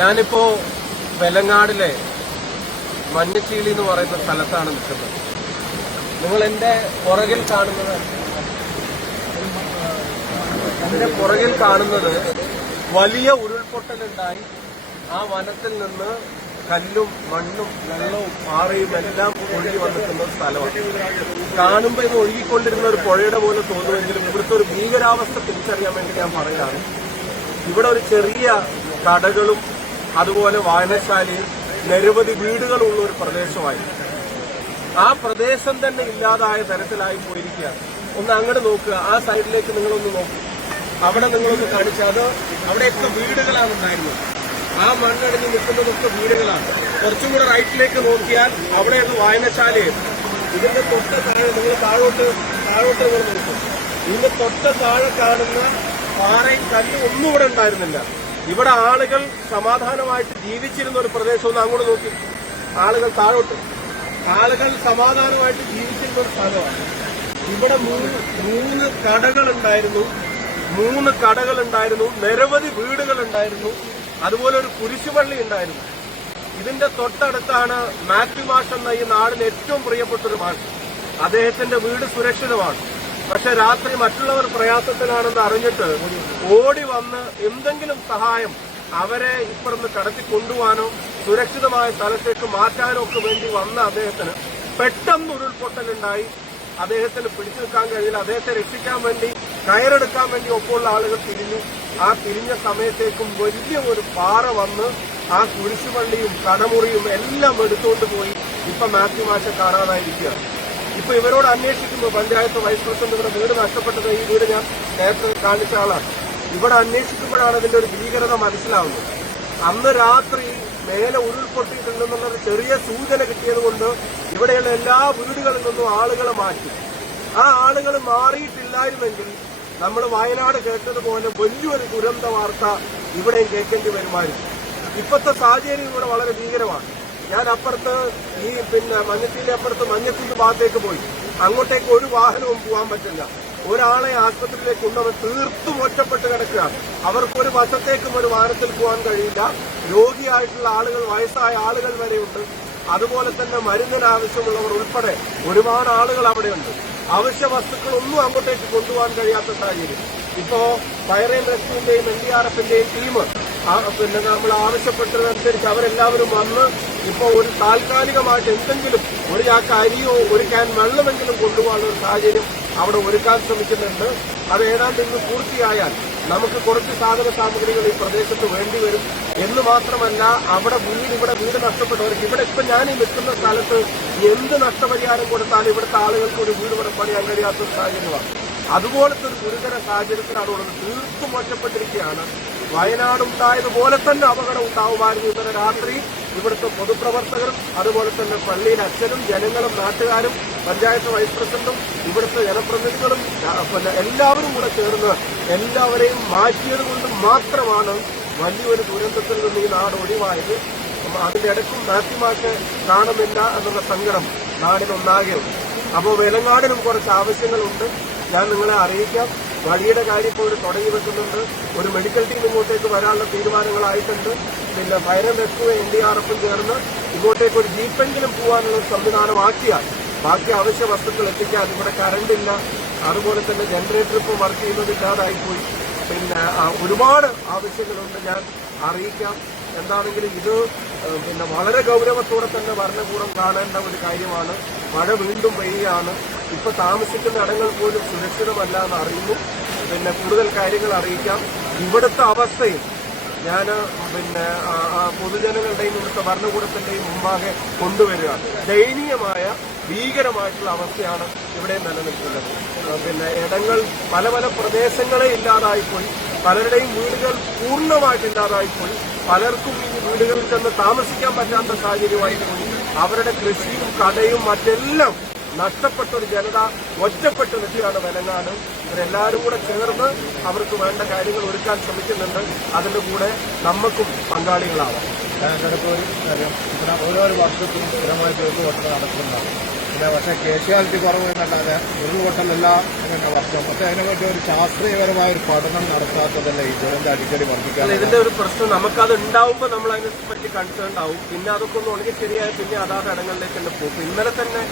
ഞാനിപ്പോ വെലങ്ങാടിലെ മഞ്ഞച്ചീളി എന്ന് പറയുന്ന സ്ഥലത്താണ് നിൽക്കുന്നത് നിങ്ങൾ എന്റെ പുറകിൽ കാണുന്നത് എന്റെ പുറകിൽ കാണുന്നത് വലിയ ഉരുൾപൊട്ടലുണ്ടായി ആ വനത്തിൽ നിന്ന് കല്ലും മണ്ണും വെള്ളവും പാറയും എല്ലാം ഒഴുകി വന്നിട്ടുള്ള സ്ഥലമാണ് കാണുമ്പോൾ ഇത് ഒഴുകിക്കൊണ്ടിരുന്ന ഒരു പുഴയുടെ പോലെ തോന്നുമെങ്കിലും ഇവിടുത്തെ ഒരു ഭീകരാവസ്ഥ തിരിച്ചറിയാൻ വേണ്ടി ഞാൻ പറയുകയാണ് ഇവിടെ ഒരു ചെറിയ കടകളും അതുപോലെ വായനശാലയും നിരവധി വീടുകളുള്ള ഒരു പ്രദേശമായി ആ പ്രദേശം തന്നെ ഇല്ലാതായ തരത്തിലായി പോയിരിക്കുകയാണ് ഒന്ന് അങ്ങോട്ട് നോക്കുക ആ സൈഡിലേക്ക് നിങ്ങളൊന്ന് നോക്കൂ അവിടെ നിങ്ങളൊന്ന് കാണിച്ചു അത് അവിടെയൊക്കെ വീടുകളാണ് ഉണ്ടായിരുന്നത് ആ മണ്ണടിഞ്ഞ് നിൽക്കുന്നതൊക്കെ വീടുകളാണ് കുറച്ചും കൂടെ റൈറ്റിലേക്ക് നോക്കിയാൽ അവിടെയുള്ള വായനശാലയും ഇതിന്റെ തൊട്ട് താഴെ നിങ്ങൾ താഴോട്ട് താഴോട്ട് നിങ്ങൾ നോക്കും ഇതിന്റെ തൊട്ട് താഴെ കാണുന്ന പാറയും കല്ലും ഒന്നും ഇവിടെ ഉണ്ടായിരുന്നില്ല ഇവിടെ ആളുകൾ സമാധാനമായിട്ട് ജീവിച്ചിരുന്ന ഒരു പ്രദേശം ഒന്ന് അങ്ങോട്ട് നോക്കി ആളുകൾ താഴോട്ട് ആളുകൾ സമാധാനമായിട്ട് ജീവിച്ചിരുന്ന ഒരു സ്ഥലമാണ് ഇവിടെ മൂന്ന് മൂന്ന് കടകൾ ഉണ്ടായിരുന്നു മൂന്ന് കടകൾ ഉണ്ടായിരുന്നു നിരവധി വീടുകൾ ഉണ്ടായിരുന്നു അതുപോലെ ഒരു കുരിശുപള്ളി ഉണ്ടായിരുന്നു ഇതിന്റെ തൊട്ടടുത്താണ് മാത്യു മാഷ് എന്ന ഈ നാടിന് ഏറ്റവും പ്രിയപ്പെട്ട ഒരു മാഷ് അദ്ദേഹത്തിന്റെ വീട് സുരക്ഷിതമാണ് പക്ഷെ രാത്രി മറ്റുള്ളവർ പ്രയാസത്തിലാണെന്ന് അറിഞ്ഞിട്ട് ഓടി വന്ന് എന്തെങ്കിലും സഹായം അവരെ ഇപ്പുറന്ന് കടത്തി കൊണ്ടുപോകാനോ സുരക്ഷിതമായ സ്ഥലത്തേക്ക് മാറ്റാനോ ഒക്കെ വേണ്ടി വന്ന അദ്ദേഹത്തിന് പെട്ടെന്ന് ഉരുൾപൊട്ടലുണ്ടായി അദ്ദേഹത്തിന് പിടിച്ചു നിൽക്കാൻ കഴിയില്ല അദ്ദേഹത്തെ രക്ഷിക്കാൻ വേണ്ടി കയറെടുക്കാൻ വേണ്ടി ഒപ്പമുള്ള ആളുകൾ തിരിഞ്ഞു ആ തിരിഞ്ഞ സമയത്തേക്കും വലിയ ഒരു പാറ വന്ന് ആ കുരിശുപള്ളിയും കടമുറിയും എല്ലാം എടുത്തുകൊണ്ട് പോയി ഇപ്പൊ മാത്യു മാഷ കാണാതായിരിക്കുകയാണ് ഇപ്പൊ ഇവരോട് അന്വേഷിക്കുമ്പോൾ പഞ്ചായത്ത് വൈസ് പ്രസിഡന്റ് ഇവിടെ വീട് നഷ്ടപ്പെട്ടത് ഈ വീട് ഞാൻ നേരത്തെ കാണിച്ച ആളാണ് ഇവിടെ അന്വേഷിക്കുമ്പോഴാണ് അതിന്റെ ഒരു ഭീകരത മനസ്സിലാവുന്നത് അന്ന് രാത്രി മേലെ ഉരുൾപൊട്ടിയിട്ടുണ്ടെന്നുള്ള ചെറിയ സൂചന കിട്ടിയത് കൊണ്ട് ഇവിടെയുള്ള എല്ലാ വീടുകളിൽ നിന്നും ആളുകളെ മാറ്റി ആ ആളുകൾ മാറിയിട്ടില്ലായിരുന്നെങ്കിൽ നമ്മൾ വയനാട് കേട്ടതുപോലെ വലിയൊരു ദുരന്ത വാർത്ത ഇവിടെയും കേൾക്കേണ്ടി വരുമായിരുന്നു ഇപ്പോഴത്തെ സാഹചര്യം ഇവിടെ വളരെ ഭീകരമാണ് ഞാൻ അപ്പുറത്ത് ഈ പിന്നെ മഞ്ഞത്തിന്റെ അപ്പുറത്ത് മഞ്ഞത്തിന്റെ ഭാഗത്തേക്ക് പോയി അങ്ങോട്ടേക്ക് ഒരു വാഹനവും പോകാൻ പറ്റില്ല ഒരാളെ ആശുപത്രിയിലേക്ക് കൊണ്ടവർ തീർത്തും ഒറ്റപ്പെട്ട് കിടക്കുകയാണ് അവർക്ക് ഒരു വശത്തേക്കും ഒരു വാഹനത്തിൽ പോകാൻ കഴിയില്ല രോഗിയായിട്ടുള്ള ആളുകൾ വയസ്സായ ആളുകൾ വരെയുണ്ട് അതുപോലെ തന്നെ മരുന്നിന് ആവശ്യമുള്ളവർ ഉൾപ്പെടെ ഒരുപാട് ആളുകൾ അവിടെയുണ്ട് അവശ്യ വസ്തുക്കളൊന്നും അങ്ങോട്ടേക്ക് കൊണ്ടുപോകാൻ കഴിയാത്ത സാഹചര്യം ഇപ്പോ ഫയർ ആൻഡ് റെസ്ക്യൂവിന്റെയും എൻ ഡി ആർ എഫിന്റെയും ടീം പിന്നെ നമ്മൾ ആവശ്യപ്പെട്ടതനുസരിച്ച് അവരെല്ലാവരും വന്ന് ഇപ്പോൾ ഒരു താൽക്കാലികമായിട്ട് എന്തെങ്കിലും ഒരു ചാക്ക് അരിയോ ഒരു ക്യാൻ വെള്ളമെങ്കിലും കൊണ്ടുപോകാനുള്ള ഒരു സാഹചര്യം അവിടെ ഒരുക്കാൻ ശ്രമിക്കുന്നുണ്ട് അത് ഏതാണ്ട് ഇന്ന് പൂർത്തിയായാൽ നമുക്ക് കുറച്ച് സാധന സാമഗ്രികൾ ഈ പ്രദേശത്ത് വേണ്ടി വരും എന്ന് മാത്രമല്ല അവിടെ വീട് ഇവിടെ വീട് നഷ്ടപ്പെട്ടവർക്ക് ഇവിടെ ഇപ്പൊ ഞാൻ ഈ നിൽക്കുന്ന സ്ഥലത്ത് എന്ത് നഷ്ടപരിഹാരം കൊടുത്താലും ഇവിടുത്തെ ആളുകൾക്ക് ഒരു വീട് ഇവിടെ പണിയാൻ കഴിയാത്ത സാഹചര്യമാണ് അതുപോലത്തെ ഒരു ഗുരുതര സാഹചര്യത്തിൽ അതോടൊന്ന് തീർത്തും വയനാട് ഉണ്ടായതുപോലെ തന്നെ അപകടം ഉണ്ടാവുമായിരുന്നു ഇന്നലെ രാത്രി ഇവിടുത്തെ പൊതുപ്രവർത്തകരും അതുപോലെ തന്നെ പള്ളിയിലെ അച്ഛനും ജനങ്ങളും നാട്ടുകാരും പഞ്ചായത്ത് വൈസ് പ്രസിഡന്റും ഇവിടുത്തെ ജനപ്രതിനിധികളും പിന്നെ എല്ലാവരും കൂടെ ചേർന്ന് എല്ലാവരെയും മാറ്റിയത് കൊണ്ട് മാത്രമാണ് വലിയൊരു ദുരന്തത്തിൽ നിന്ന് ഈ നാട് ഒഴിവായത് അതിന്റെ ഇടയ്ക്കും മാറ്റിമാക്ക് കാണുന്നില്ല എന്നുള്ള സങ്കടം നാടിനൊന്നാകെയുണ്ട് അപ്പോൾ വെലങ്ങാടിനും കുറച്ച് ആവശ്യങ്ങളുണ്ട് ഞാൻ നിങ്ങളെ അറിയിക്കാം വഴിയുടെ കാര്യം ഇപ്പോൾ തുടങ്ങി വെക്കുന്നുണ്ട് ഒരു മെഡിക്കൽ ടീം ഇങ്ങോട്ടേക്ക് വരാനുള്ള തീരുമാനങ്ങളായിട്ടുണ്ട് പിന്നെ fire and rescue N D R എഫും ചേർന്ന് ഇങ്ങോട്ടേക്ക് ഒരു ജീപ്പെങ്കിലും പോകാനുള്ള സംവിധാനമാക്കിയാൽ ബാക്കി അവശ്യ വസ്തുക്കൾ എത്തിക്കാൻ ഇവിടെ കറണ്ട് ഇല്ല അതുപോലെ തന്നെ ജനറേറ്റർ ഇപ്പോൾ വർക്ക് ചെയ്യുന്നത് ഇല്ലാതായിപ്പോയി പിന്നെ ഒരുപാട് ആവശ്യങ്ങളുണ്ട് ഞാൻ അറിയിക്കാം എന്താണെങ്കിലും ഇത് പിന്നെ വളരെ ഗൗരവത്തോടെ തന്നെ ഭരണകൂടം കാണേണ്ട ഒരു കാര്യമാണ് മഴ വീണ്ടും പെയ്യാണ് ഇപ്പൊ താമസിക്കുന്ന ഇടങ്ങൾ പോലും സുരക്ഷിതമല്ല എന്ന് അറിയുന്നു പിന്നെ കൂടുതൽ കാര്യങ്ങൾ അറിയിക്കാം ഇവിടുത്തെ അവസ്ഥയും ഞാൻ പിന്നെ പൊതുജനങ്ങളുടെയും ഇവിടുത്തെ ഭരണകൂടത്തിന്റെയും മുമ്പാകെ കൊണ്ടുവരിക ദയനീയമായ ഭീകരമായിട്ടുള്ള അവസ്ഥയാണ് ഇവിടെ നിലനിൽക്കുന്നത് പിന്നെ ഇടങ്ങൾ പല പല പ്രദേശങ്ങളെ ഇല്ലാതായിപ്പോയി പലരുടെയും വീടുകൾ പൂർണ്ണമായിട്ട് ഇല്ലാതായിപ്പോയി പലർക്കും ഈ വീടുകളിൽ ചെന്ന് താമസിക്കാൻ പറ്റാത്ത സാഹചര്യമായിപ്പോയി അവരുടെ കൃഷിയും കടയും മറ്റെല്ലാം നഷ്ടപ്പെട്ട ഒരു ജനത ഒറ്റപ്പെട്ട നിൽക്കുകയാണ് വലങ്ങാട് ഇവരെല്ലാവരും കൂടെ ചേർന്ന് അവർക്ക് വേണ്ട കാര്യങ്ങൾ ഒരുക്കാൻ ശ്രമിക്കുന്നുണ്ട് അതിന്റെ കൂടെ നമുക്കും പങ്കാളികളാവാം ഓരോ വർഷത്തിനും സ്ഥിരമായിട്ട് ഒരു വർഷം നടക്കുന്നുണ്ടാവും പിന്നെ പക്ഷേ കേഷ്യാലിറ്റി കുറവ് എന്നല്ലാതെ ഉരുൾപൊട്ടലല്ല പിന്നെ വർഷം പക്ഷേ അതിനെപ്പറ്റി ഒരു ശാസ്ത്രീയപരമായ ഒരു പഠനം നടത്താത്തതല്ല ഈ ദുരന്ത അടിക്കടി വർദ്ധിക്കാൻ ഇതിന്റെ ഒരു പ്രശ്നം നമുക്കത് ഉണ്ടാവുമ്പോൾ നമ്മൾ അതിനെ പറ്റി കൺസേൺ ആവും പിന്നെ അതൊക്കെ ഒന്ന് ഉണങ്ങി ശരിയായ പിന്നെ അതാത് ഇടങ്ങളിലേക്ക് തന്നെ പോകും ഇന്നലെ തന്നെ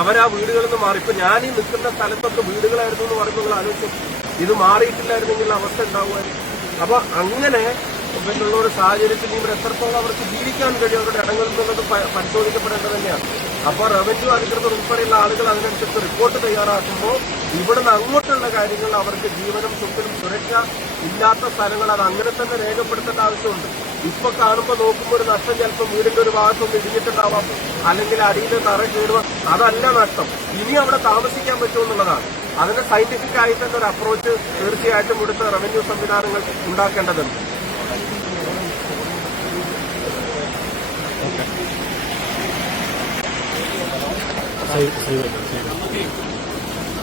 അവരാ വീടുകളിൽ നിന്ന് മാറി ഇപ്പൊ ഞാൻ ഈ നിൽക്കുന്ന സ്ഥലത്തൊക്കെ വീടുകളായിരുന്നു എന്ന് പറയുമ്പോൾ ആലോചിച്ചു ഇത് മാറിയിട്ടില്ലായിരുന്നെങ്കിൽ അവസ്ഥ ഉണ്ടാവുമായിരുന്നു അപ്പൊ അങ്ങനെ ഇവരുള്ള ഒരു സാഹചര്യത്തിൽ ഇവർ എത്രത്തോളം അവർക്ക് ജീവിക്കാൻ കഴിയും അവരുടെ ഇടങ്ങളിൽ നിന്നത് പരിശോധിക്കപ്പെടേണ്ടത് തന്നെയാണ് അപ്പോൾ റവന്യൂ അധികൃതർ ഉൾപ്പെടെയുള്ള ആളുകൾ അതിനനുസരിച്ച് റിപ്പോർട്ട് തയ്യാറാക്കുമ്പോൾ നിന്ന് അങ്ങോട്ടുള്ള കാര്യങ്ങൾ അവർക്ക് ജീവനും സ്വത്തിനും സുരക്ഷ ഇല്ലാത്ത സ്ഥലങ്ങൾ അത് അങ്ങനെ തന്നെ രേഖപ്പെടുത്തേണ്ട ആവശ്യമുണ്ട് ഇപ്പൊ കാണുമ്പോൾ നോക്കുമ്പോൾ ഒരു നഷ്ടം ചിലപ്പോൾ വീടിന്റെ ഒരു ഭാഗത്തൊന്നും ഇടിഞ്ഞിട്ടുണ്ടാവാം അല്ലെങ്കിൽ അടിയിൽ തറ കീടുക അതല്ല നഷ്ടം ഇനി അവിടെ താമസിക്കാൻ പറ്റുമെന്നുള്ളതാണ് അതിന് സയന്റിഫിക് ആയി തന്നെ ഒരു അപ്രോച്ച് തീർച്ചയായിട്ടും ഇവിടുത്തെ റവന്യൂ സംവിധാനങ്ങൾ ഉണ്ടാക്കേണ്ടതുണ്ട് 是是的，是。